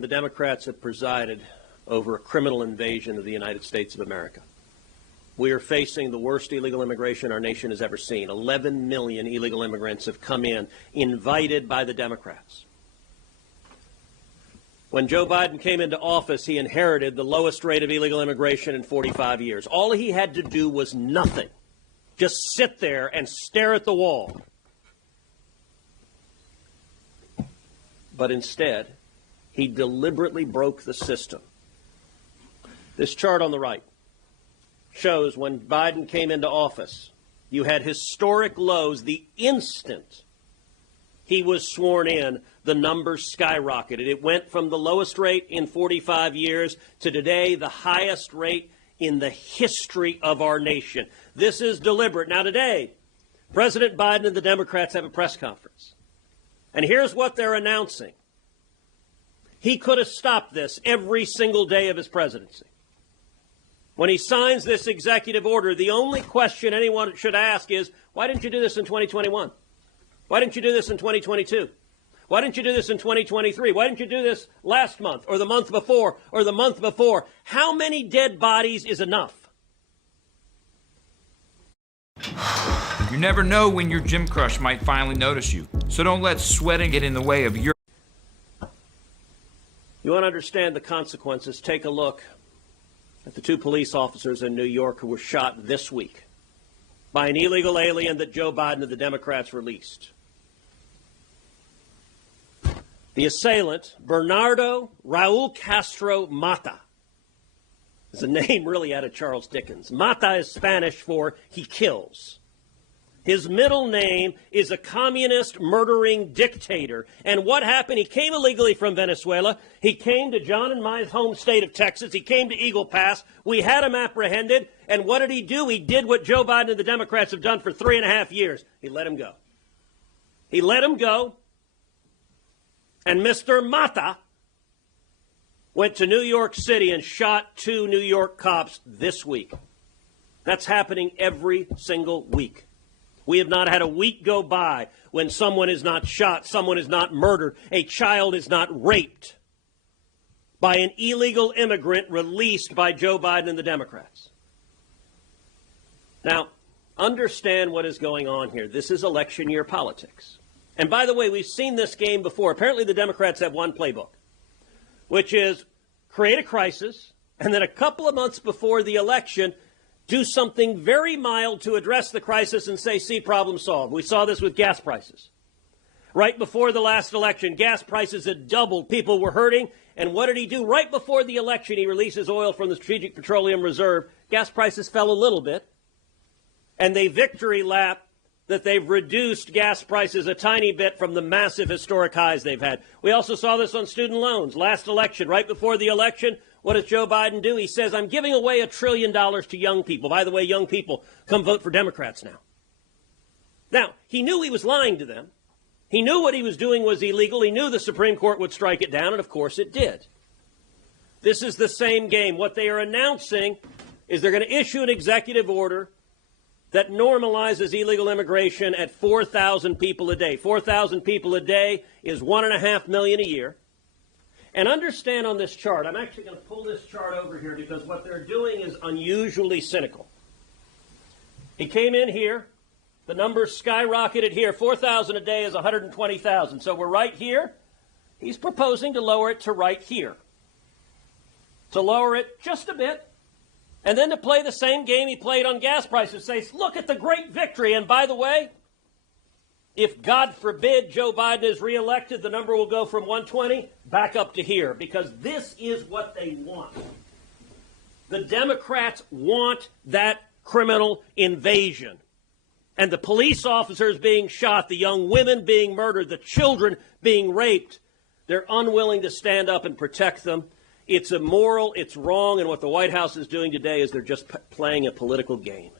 the Democrats have presided over a criminal invasion of the United States of America. We are facing the worst illegal immigration our nation has ever seen. 11 million illegal immigrants have come in, invited by the Democrats. When Joe Biden came into office, he inherited the lowest rate of illegal immigration in 45 years. All he had to do was nothing. Just sit there and stare at the wall. But instead, he deliberately broke the system. This chart on the right shows when Biden came into office, you had historic lows the instant he was sworn in. The numbers skyrocketed. It went from the lowest rate in 45 years to today, the highest rate in the history of our nation. This is deliberate. Now today, President Biden and the Democrats have a press conference. And here's what they're announcing. He could have stopped this every single day of his presidency. When he signs this executive order, the only question anyone should ask is, why didn't you do this in 2021? Why didn't you do this in 2022? Why didn't you do this in 2023? Why didn't you do this last month or the month before or the month before? How many dead bodies is enough? You never know when your gym crush might finally notice you. So don't let sweating get in the way of your... You want to understand the consequences? Take a look at the two police officers in New York who were shot this week by an illegal alien that Joe Biden and the Democrats released. The assailant, Bernardo Raul Castro Mata, is a name really out of Charles Dickens. Mata is Spanish for he kills. His middle name is a communist murdering dictator. And what happened? He came illegally from Venezuela. He came to John and my home state of Texas. He came to Eagle Pass. We had him apprehended. And what did he do? He did what Joe Biden and the Democrats have done for 3.5 years. He let him go. He let him go. And Mr. Mata went to New York City and shot 2 New York cops this week. That's happening every single week. We have not had a week go by when someone is not shot, someone is not murdered, a child is not raped by an illegal immigrant released by Joe Biden and the Democrats. Now, understand what is going on here. This is election year politics. And by the way, we've seen this game before. Apparently the Democrats have one playbook, which is create a crisis, and then a couple of months before the election, do something very mild to address the crisis and say, see, problem solved. We saw this with gas prices. Right before the last election, gas prices had doubled. People were hurting. And what did he do? Right before the election, he releases oil from the Strategic Petroleum Reserve. Gas prices fell a little bit. And they victory lap that they've reduced gas prices a tiny bit from the massive historic highs they've had. We also saw this on student loans. Last election, right before the election, what does Joe Biden do? He says, I'm giving away $1 trillion to young people. By the way, young people, come vote for Democrats now. Now, he knew he was lying to them. He knew what he was doing was illegal. He knew the Supreme Court would strike it down, and of course it did. This is the same game. What they are announcing is they're going to issue an executive order that normalizes illegal immigration at 4,000 people a day. 4,000 people a day is 1.5 million a year. And understand on this chart, I'm actually going to pull this chart over here because what they're doing is unusually cynical. He came in here, the numbers skyrocketed here. 4,000 a day is 120,000. So we're right here. He's proposing to lower it to right here. To lower it just a bit. And then to play the same game he played on gas prices, say, look at the great victory. And by the way, if, God forbid, Joe Biden is reelected, the number will go from 120 back up to here, because this is what they want. The Democrats want that criminal invasion. And the police officers being shot, the young women being murdered, the children being raped, they're unwilling to stand up and protect them. It's immoral, it's wrong, and what the White House is doing today is they're just playing a political game.